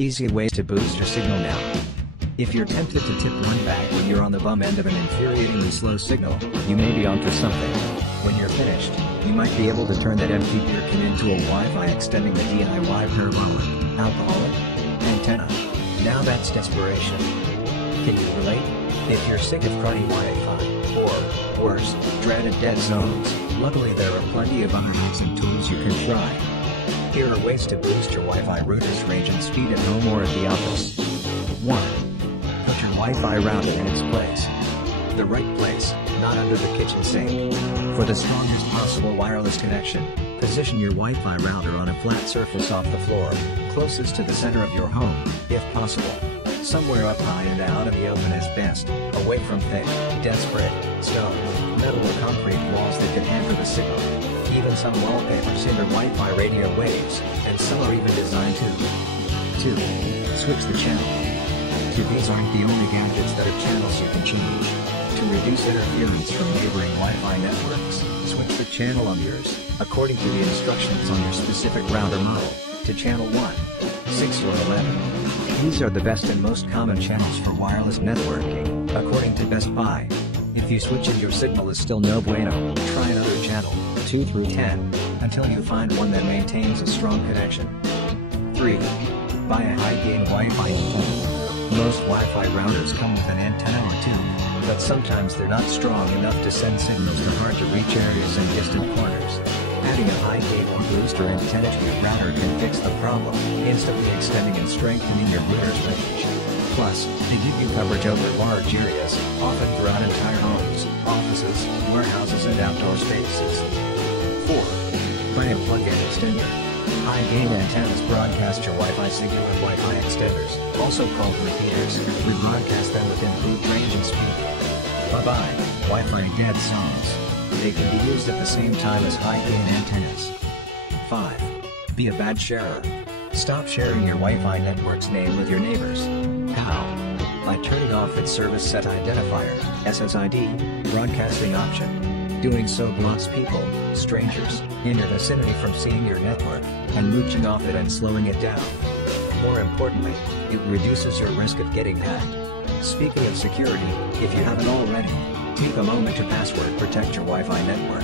Easy ways to boost your signal now. If you're tempted to tip one back when you're on the bum end of an infuriatingly slow signal, you may be onto something. When you're finished, you might be able to turn that empty beer can into a Wi-Fi extending the DIY parabolic, alcoholic antenna. Now that's desperation. Can you relate? If you're sick of cruddy Wi-Fi, or, worse, dreaded dead zones, luckily there are plenty of other amazing tools you can try. Here are ways to boost your Wi-Fi router's range and speed at home or at the office. 1. Put your Wi-Fi router in its place. The right place, not under the kitchen sink. For the strongest possible wireless connection, position your Wi-Fi router on a flat surface off the floor, closest to the center of your home, if possible. Somewhere up high and out of the open is best, away from thick, dense brick, stone, metal or concrete walls that can hamper the signal. Even some wallpapers hinder Wi-Fi radio waves, and some are even designed to. 2. Switch the channel. These aren't the only gadgets that are channels you can change. To reduce interference from neighboring Wi-Fi networks, switch the channel on yours, according to the instructions on your specific router model, to channel 1, 6 or 11. These are the best and most common channels for wireless networking, according to Best Buy. If you switch and your signal is still no bueno, try another channel, 2 through 10, until you find one that maintains a strong connection. 3. Buy a high-gain Wi-Fi antenna. Most Wi-Fi routers come with an antenna or two, but sometimes they're not strong enough to send signals to hard-to-reach areas and distant corners. Adding a high-gain or booster antenna to your router can fix the problem, instantly extending and strengthening your router's range. Plus, they give you coverage over large areas, often throughout entire homes, offices, warehouses and outdoor spaces. 4. Buy a plug-in extender. High-gain antennas broadcast your Wi-Fi signal with Wi-Fi extenders, also called repeaters. We broadcast them with improved range and speed. Bye-bye, Wi-Fi dead zones. They can be used at the same time as high-gain antennas. 5. Be a bad sharer. Stop sharing your Wi-Fi network's name with your neighbors. How? By turning off its service set identifier, SSID, broadcasting option. Doing so blocks people, strangers, in your vicinity from seeing your network, and mooching off it and slowing it down. More importantly, it reduces your risk of getting hacked. Speaking of security, if you haven't already, take a moment to password protect your Wi-Fi network.